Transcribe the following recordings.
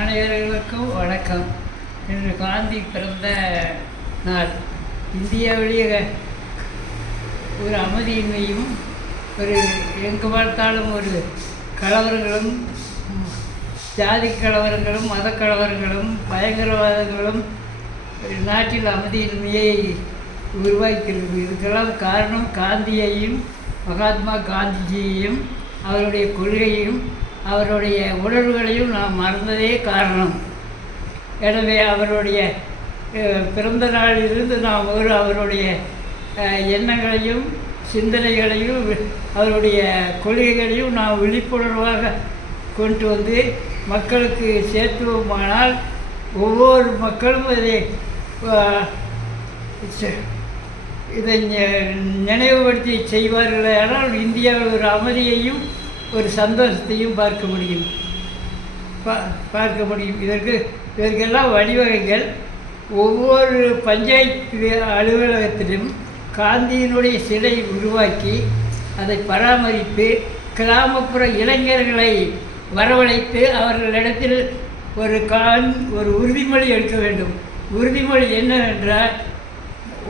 அனைவர்களுக்கும் வணக்கம். இன்று காந்தி பிறந்த நாள். இந்தியாவிலேயே ஒரு அமைதியின்மையும் எங்கு பார்த்தாலும் ஒரு கலவரங்களும், ஜாதி கலவரங்களும், மத கலவரங்களும், பயங்கரவாதங்களும் நாட்டில் அமைதியின்மையை உருவாக்கிறது. இதுக்கெல்லாம் காரணம் காந்தியையும், மகாத்மா காந்திஜியையும், அவருடைய கொள்கையும், அவருடைய உணர்வுகளையும் நாம் மறந்ததே காரணம். எனவே அவருடைய பிறந்த நாளிலிருந்து நாம் அவருடைய எண்ணங்களையும், சிந்தனைகளையும், அவருடைய கொள்கைகளையும் நாம் விழிப்புணர்வாக கொண்டு வந்து மக்களுக்கு சேர்த்துவோமானால் ஒவ்வொரு மக்களும் இதை நினைவுபடுத்தி செய்வார்கள். ஆனால் இந்தியாவில் ஒரு அமைதியையும் ஒரு சந்தோஷத்தையும் பார்க்க முடியும். இதற்கெல்லாம் வழிவகைகள் ஒவ்வொரு பஞ்சாயத்து அலுவலகத்திலும் காந்தியினுடைய சிலை உருவாக்கி அதை பராமரித்து கிராமப்புற இளைஞர்களை வரவழைத்து அவர்களிடத்தில் ஒரு உறுதிமொழி எடுக்க வேண்டும். உறுதிமொழி என்னவென்றால்,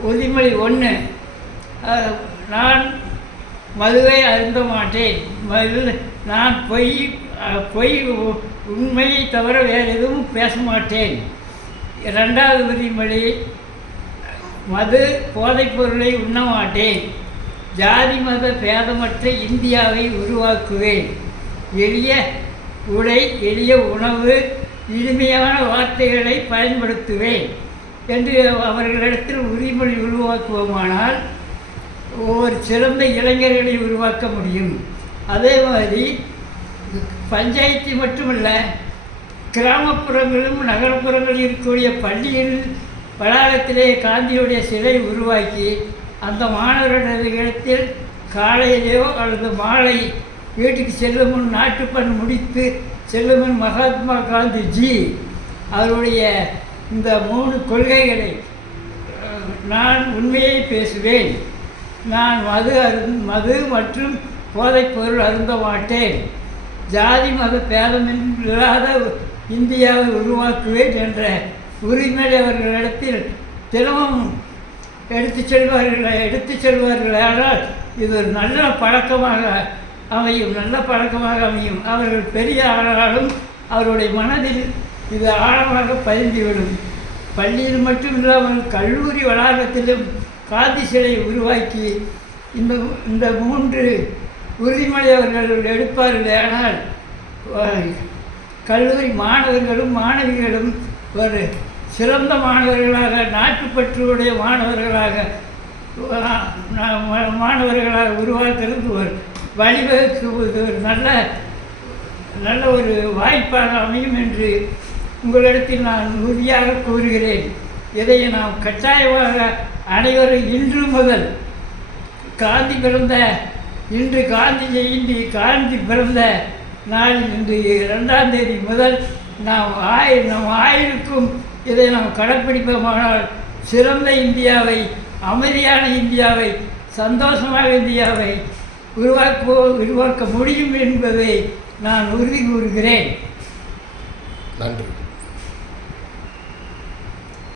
உறுதிமொழி 1, நான் மதுவை அருந்த மாட்டேன். நான் பொய் உண்மையை தவிர வேறு எதுவும் பேச மாட்டேன். 2வது உறுதிமொழி, மது போதைப் பொருளை உண்ண மாட்டேன். ஜாதி மத பேதமற்ற இந்தியாவை உருவாக்குவேன். எளிய உடை, எளிய உணவு, இனிமையான வார்த்தைகளை பயன்படுத்துவேன் என்று அவர்களிடத்தில் உறுதிமொழி உருவாக்குவோமானால் ஒரு சிறந்த இளைஞர்களை உருவாக்க முடியும். அதே மாதிரி பஞ்சாயத்து மட்டுமல்ல, கிராமப்புறங்களும் நகர்ப்புறங்களில் இருக்கக்கூடிய பள்ளியில் வளாகத்திலே காந்தியுடைய சிலை உருவாக்கி அந்த மாணவர்களிடத்தில் காலையிலேயோ அல்லது மாலை வீட்டுக்கு செல்லும் முன் நாட்டுப்பண் முடித்து செல்லும் முன் மகாத்மா காந்திஜி அவருடைய இந்த 3 கொள்கைகளை, நான் உண்மையை பேசுவேன், நான் மது மற்றும் போதைப் பொருள் அருந்த மாட்டேன், ஜாதி மத பேதமில்லாத இந்தியாவை உருவாக்குவேன் என்ற உரிமையை அவர்களிடத்தில் தினமும் எடுத்து செல்வார்கள். ஆனால் இது ஒரு நல்ல பழக்கமாக அமையும். அவர்கள் பெரிய ஆனாலும் அவருடைய மனதில் இது ஆழமாக பதிந்துவிடும். பள்ளியில் மட்டும் இல்லாமல் கல்லூரி வளாகத்திலும் காந்தி சிலை உருவாக்கி இந்த 3 உறுதிமொழி அவர்கள் எடுப்பார்கள். ஆனால் கல்லூரி மாணவர்களும் மாணவிகளும் ஒரு சிறந்த மாணவர்களாக, நாட்டுப்பற்றுடைய மாணவர்களாக உருவாக்குறது ஒரு வழிவகுத்து ஒரு நல்ல ஒரு வாய்ப்பாக அமையும் என்று உங்களிடத்தில் நான் உறுதியாக கூறுகிறேன். இதை நாம் கட்டாயமாக அனைவரும் இன்று முதல் காந்தி பிறந்த நாள் இன்று 2ஆம் தேதி முதல் நம் ஆயுளுக்கும் இதை நாம் கடைப்பிடிப்போமானால் சிறந்த இந்தியாவை, அமைதியான இந்தியாவை, சந்தோஷமான இந்தியாவை உருவாக்க முடியும் என்பதை நான் உறுதி கூறுகிறேன். நன்றி.